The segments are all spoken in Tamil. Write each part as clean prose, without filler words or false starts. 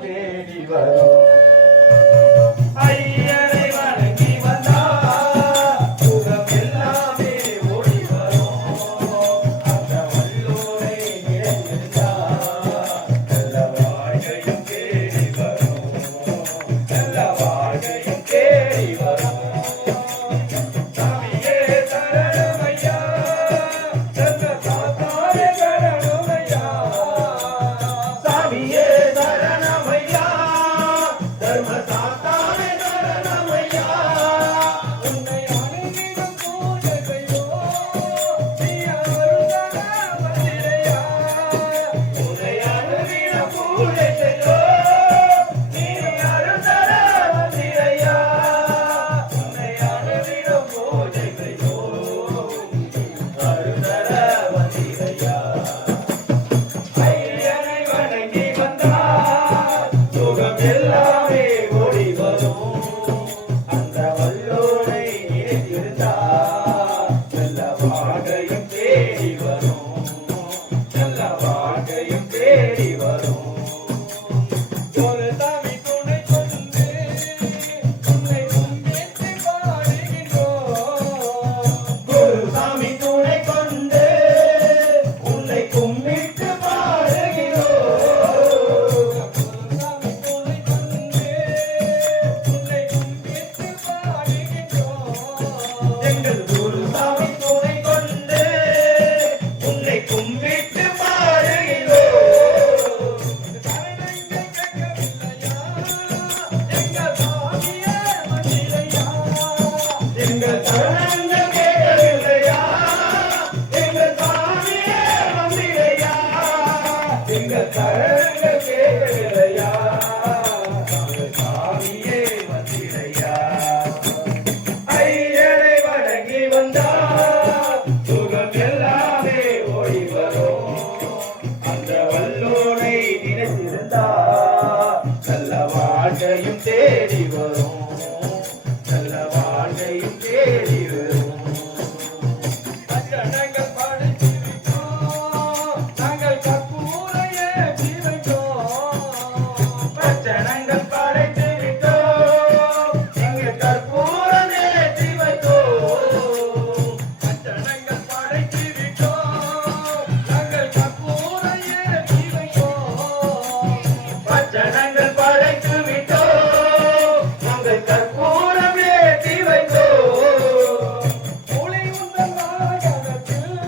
தேடி வரும் ஐயனை வணங்கி வந்தார் சுகம் எல்லாமே ஓடி வரும் அந்த வல்லோரை நினைத்திருந்தார் நல்ல வாழ்க்கையும் தேடி வரும் நல்ல வாழ்க்கையும் தேடி வரும் சாமியே சரணமையா நல்ல சாத்தாரே சரணமையா சாமியே சரணமையா தர்ம சாத்தாரே சரணமையா உன்னை அணுகிடும் பூஜையோ நீ அருள்தர வந்திரையா உன்னை அணுகிடும் பூஜையோ நீ அருள்தர வந்திரையா உன்னை அணுகிடும் பூஜையோ அருள்தர வந்திரையா ஐயனை வணங்கி வந்தார் சுகம் எல்லாமே ஓடி வரும் அந்த வல்லோரை நினைத்திருந்தார் நல்ல வாழ்க்கையும் தேடி வரும் நல்ல வாழ்க்கையும் தேடி வரும் ஒரு சாமி துணை கொண்டு உன்னை கும்பிட்டு பாடுகின்றோம் ஒரு சாமி துணை கொண்டு உன்னை கும்பிட்டு எங்கள் குருசாமி துணை கொண்டு உன்னை கும்பிட்டு பாடுகிறோம் எங்கள் சரணங்கள் கேட்கவில்லையா எங்கள் சாமியே வந்திரையா எங்கள் சரணங்கள் கேட்கவில்லையா எங்கள் சாமியே வந்திரையா ஐயனை வணங்கி வந்தார் சுகம் எல்லாமே ஓடி வரும் அந்த வல்லோரை நினைத்திருந்தார் நல்ல வாழ்க்கையும் தேடி வரும் நல்ல வாழ்க்கையும் தேடி வரும் அச்சனங்கள் படைத்திருக்கோம் நாங்கள் கற்பூரையே வைத்தோம் பச்சனங்கள் படைத்து விட்டோம் எங்கள் கற்பூரமே பச்சனங்கள் படைத்து விட்டோம் நாங்கள் கற்பூரையே பச்சனங்கள் படைத்து விட்டோம் நாங்கள் கற்பூரமே ஒளி உந்தன் வாகனத்தில்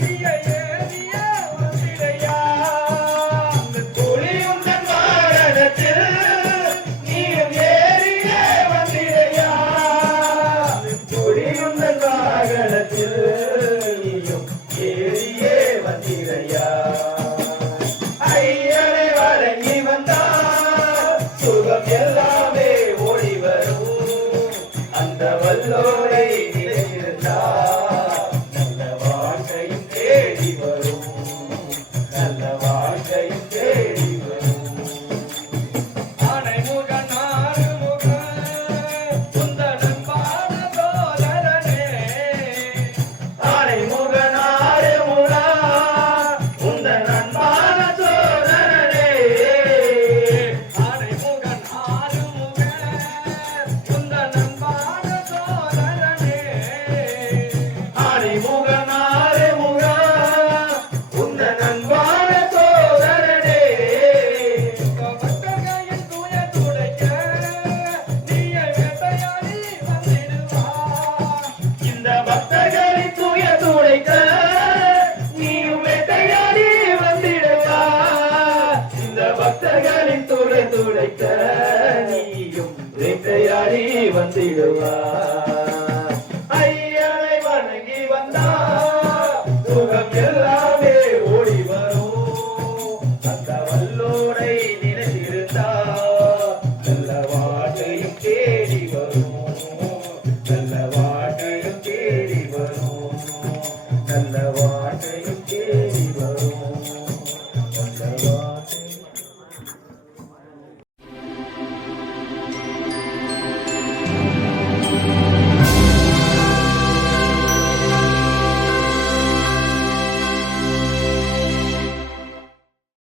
தீயை ஏறிய வந்திரையா ஒளி உந்தன் வாகனத்தில் நீயும் ஏறிய வந்திரையா ஒளி உந்தன் வாகனத்தில் நீயும் ஏறியே வந்திரையா ஐயனை வணங்கி வந்தார் சுகம் எல்லாமே ஓடி வரும் அந்த வல்லோரை நினைத்திருந்தார் நல்ல வாழ்க்கையும் தேடி வரும் நல்ல வாழ்க்கையும் தேடி வரும் ஆனைமுகன் ஆறுமுகன் சுந்தரன் பாத சோதரனே ஆனைமுகன் ஆறுமுகன் சுந்தரன் பாத சோதரனே ஆனைமுகன் ஆறுமுகன் சுந்தரன் பாத சோதரனே ஆனைமுகன் ஆறுமுகன் சுந்தரன் பாத சோதரனே பக்தர்களின் துயர் துடைக்க நீயை வேட்டையாடி வந்திடுவார் இந்த பக்தர்களின் துயர் துடைக்க நீயும் வேட்டையாடி வந்திடுவார் இந்த பக்தர்களின் துயர் துடைக்க நீயும் வேட்டையாடி வந்திடுவார்